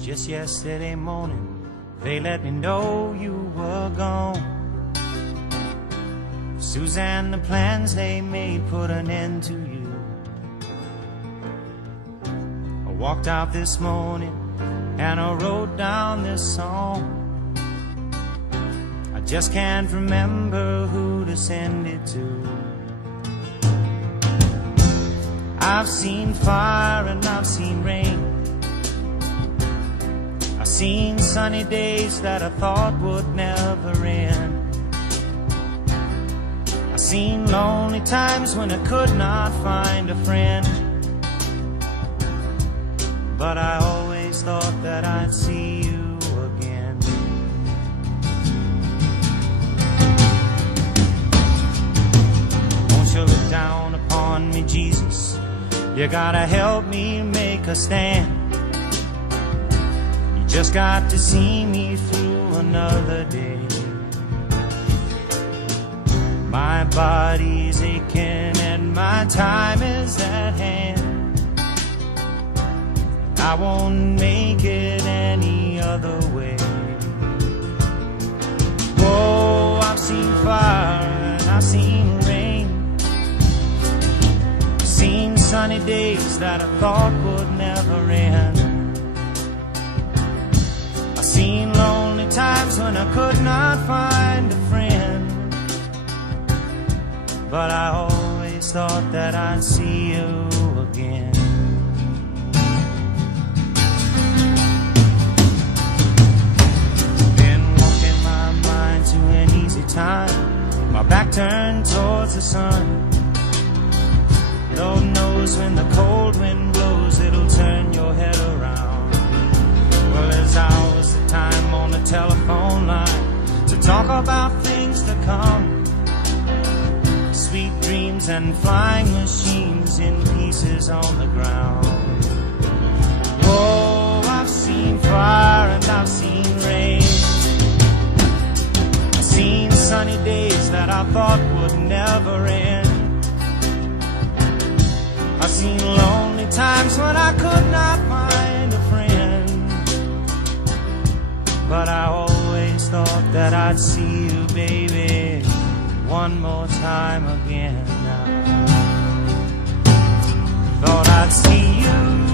Just yesterday morning, they let me know you were gone. Suzanne, the plans they made put an end to you. I walked out this morning and I wrote down this song. I just can't remember who to send it to. I've seen fire and I've seen rain. I've seen sunny days that I thought would never end. I've seen lonely times when I could not find a friend. But I always thought that I'd see you again. Won't you look down upon me, Jesus? You gotta help me make a stand. You just got to see me through another day. My body's aching and my time is at hand. I won't make it any other way. Whoa, I've seen fire and I've seen rain. I've seen sunny days that I thought would never end. I've seen lonely times when I could not find a friend. But I always thought that I'd see you again. Been walking my mind to an easy time, my back turned towards the sun. Lord knows when the cold wind blows, it'll turn your head around. Well, there's hours of time on the telephone line to talk about things to come. Sweet dreams and flying machines in pieces on the ground. Whoa, I've seen fire and I've seen rain. I've seen sunny days that I thought would never end. I've seen lonely times when I could not find a friend. But I always thought that I'd see you, baby, one more time again now. Thought I'd see you